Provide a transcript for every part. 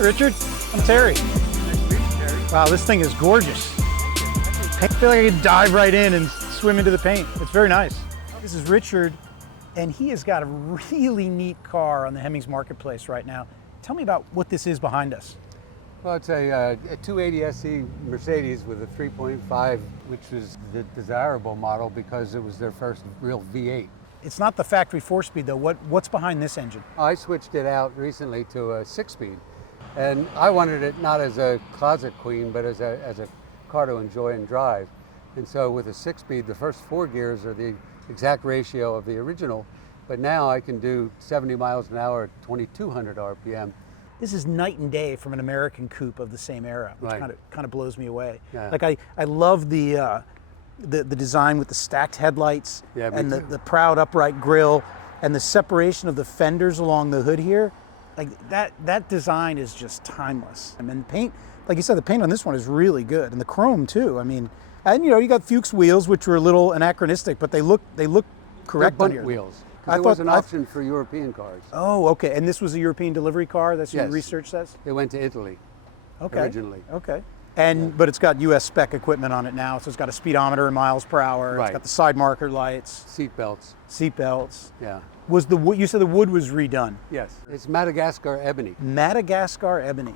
Richard, I'm Terry. Nice to meet you, Terry. Wow, this thing is gorgeous. I feel like I could dive right in and swim into the paint. It's very nice. This is Richard, and he has got a really neat car on the Hemmings Marketplace right now. Tell me about what this is behind us. Well, it's a 280SE Mercedes with a 3.5, which was the desirable model because it was their first real V8. It's not the factory 4-speed though. What's behind this engine? I switched it out recently to a 6-speed, and I wanted it not as a closet queen, but as a car to enjoy and drive. And so with a 6-speed, the first 4 gears are the exact ratio of the original, but now I can do 70 miles an hour at 2,200 RPM. This is night and day from an American coupe of the same era, which Right. kind of blows me away. Yeah. Like I love the design with the stacked headlights, Yeah, me and too. the proud upright grille and the separation of the fenders along the hood here. Like that design is just timeless. I mean, paint, like you said, the paint on this one is really good, and the chrome too. I mean, and you know, you got Fuchs wheels, which were a little anachronistic, but they look correct They're on bunt here. wheels. I There was thought- an option for European cars. Oh, okay. And this was a European delivery car. That's what your Yes. research says. It went to Italy Okay. originally. Okay. And but it's got US spec equipment on it now, so it's got a speedometer and miles per hour. It's Right. got the side marker lights, Seat belts. seat belts. Yeah. Was the wood? You said the wood was redone. Yes. It's Madagascar ebony. Madagascar ebony.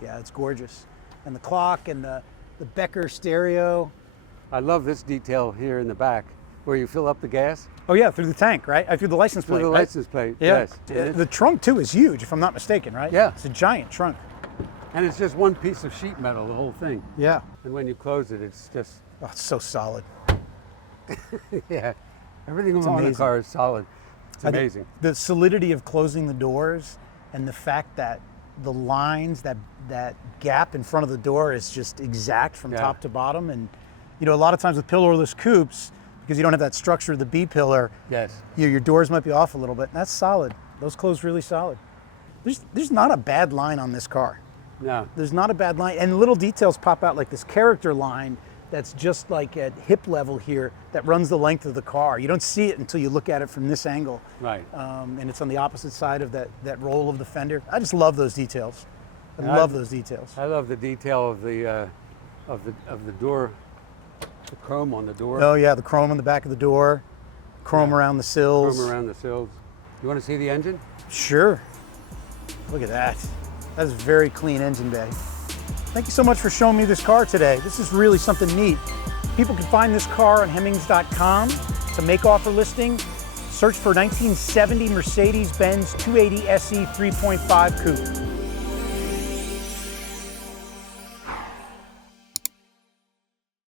Yeah, it's gorgeous. And the clock and the Becker stereo. I love this detail here in the back where you fill up the gas Oh yeah, through the tank, right? Through the license plate. through the right? license plate. Yeah. Yes. And The trunk too is huge, if I'm not mistaken, right? Yeah. It's a giant trunk. it's just one piece of sheet metal, the whole thing. Yeah. And when you close it, it's just, Oh, it's so solid. yeah. Everything on the amazing. car is solid. It's I think amazing. The solidity of closing the doors and the fact that the lines, that gap in front of the door is just exact from Yeah. top to bottom. And you know, a lot of times with pillarless coupes, because you don't have that structure of the B pillar, Yes. your doors might be off a little bit. That's solid. Those close really solid. There's not a bad line on this car. No. There's not a bad line, and little details pop out, like this character line that's just like at hip level here that runs the length of the car. You don't see it until you look at it from this angle. Right. And it's on the opposite side of that roll of the fender. I just love those details. I And love those details. I love the detail of the door, the chrome on the door, Oh yeah, the chrome on the back of the door, chrome around the sills. chrome around the sills. You want to see the engine? Sure. Look at that. That's a very clean engine bay. Thank you so much for showing me this car today. This is really something neat. People can find this car on Hemmings.com. It's a make offer listing. Search for 1970 Mercedes-Benz 280SE 3.5 Coupe.